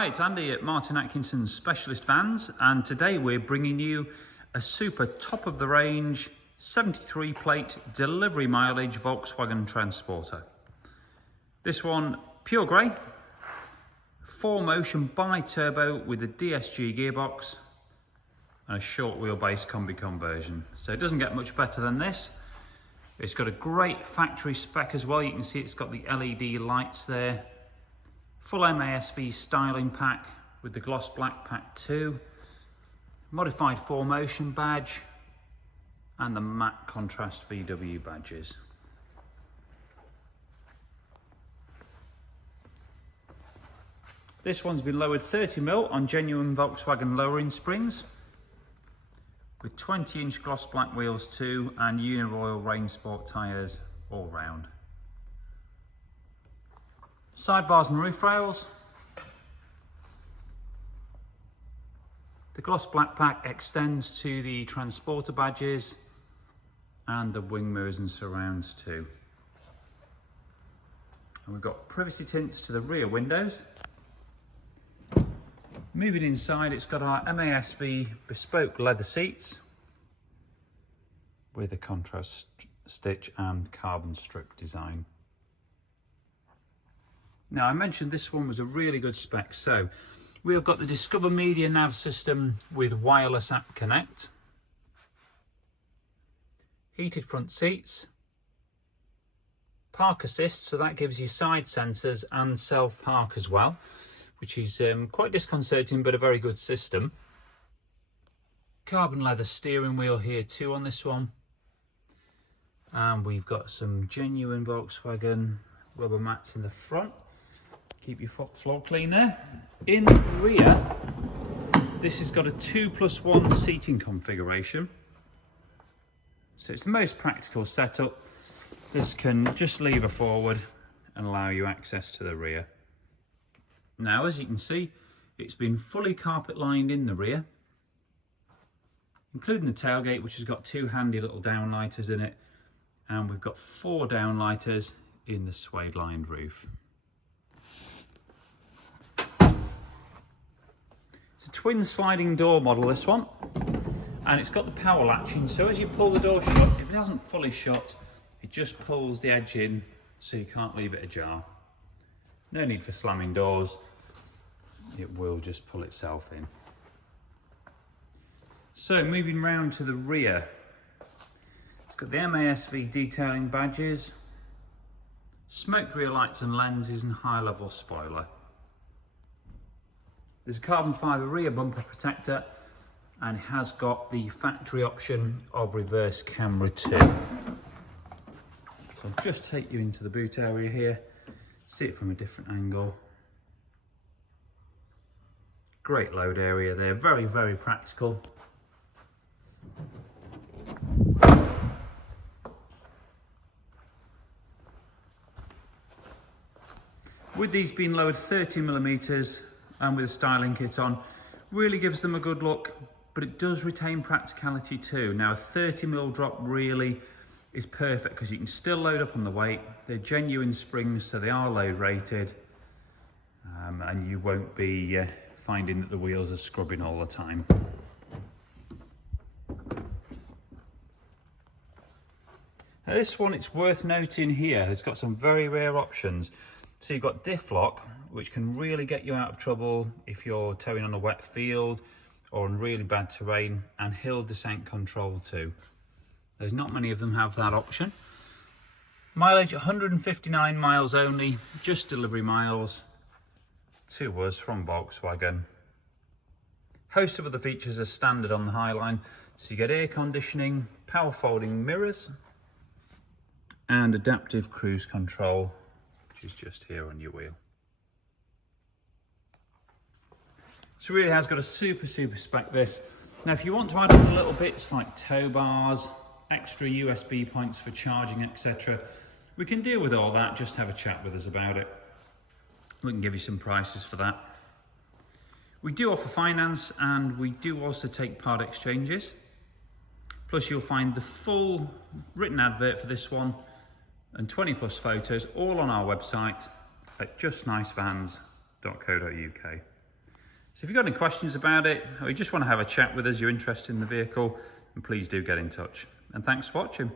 Hi, it's Andy at Martin Atkinson's Specialist Vans, and today we're bringing you a super top of the range 73 plate delivery mileage Volkswagen Transporter. This one pure grey, 4Motion bi-turbo with a DSG gearbox and a short wheelbase Kombi conversion. So it doesn't get much better than this. It's got a great factory spec as well. You can see it's got the LED lights there. Full MASV styling pack with the gloss black pack 2, modified 4Motion badge and the matte contrast VW badges. This one's been lowered 30mm on genuine Volkswagen lowering springs with 20-inch gloss black wheels too and Uniroyal Rain Sport tyres all round. Sidebars and roof rails. The gloss black pack extends to the transporter badges and the wing mirrors and surrounds too. And we've got privacy tints to the rear windows. Moving inside, it's got our MASV bespoke leather seats with a contrast stitch and carbon strip design. Now, I mentioned this one was a really good spec. So we have got the Discover Media nav system with wireless app connect, heated front seats, park assist, so that gives you side sensors and self park as well, which is quite disconcerting but a very good system. Carbon leather steering wheel here too on this one, and we've got some genuine Volkswagen rubber mats in the front. Keep your floor clean there. In the rear, this has got a 2+1 seating configuration. So it's the most practical setup. This can just lever forward and allow you access to the rear. Now, as you can see, it's been fully carpet lined in the rear, including the tailgate, which has got two handy little downlighters in it. And we've got 4 downlighters in the suede lined roof. It's a twin sliding door model, this one, and it's got the power latching, so as you pull the door shut, if it hasn't fully shut, it just pulls the edge in so you can't leave it ajar. No need for slamming doors, it will just pull itself in. So moving round to the rear, it's got the MASV detailing badges, smoked rear lights and lenses and high level spoiler. There's a carbon fibre rear bumper protector and it has got the factory option of reverse camera too. So I'll just take you into the boot area here, see it from a different angle. Great load area there, very, very practical. With these being lowered 30mm and with a styling kit on, really gives them a good look, but it does retain practicality too. Now a 30mm drop really is perfect because you can still load up on the weight. They're genuine springs, so they are load rated, and you won't be finding that the wheels are scrubbing all the time. Now this one, it's worth noting here, it's got some very rare options. So you've got Diff lock, which can really get you out of trouble if you're towing on a wet field or on really bad terrain, and hill descent control too. There's not many of them have that option. Mileage 159 miles only, just delivery miles to us from Volkswagen. Host of other features are standard on the Highline, so you get air conditioning, power folding mirrors and adaptive cruise control, which is just here on your wheel. So it really has got a super spec this. Now if you want to add on little bits like tow bars, extra USB points for charging, etc., we can deal with all that. Just have a chat with us about it. We can give you some prices for that. We do offer finance and we do also take part exchanges. Plus you'll find the full written advert for this one and 20+ photos all on our website at justnicevans.co.uk. So if you've got any questions about it, or you just want to have a chat with us, you're interested in the vehicle, then please do get in touch. And thanks for watching.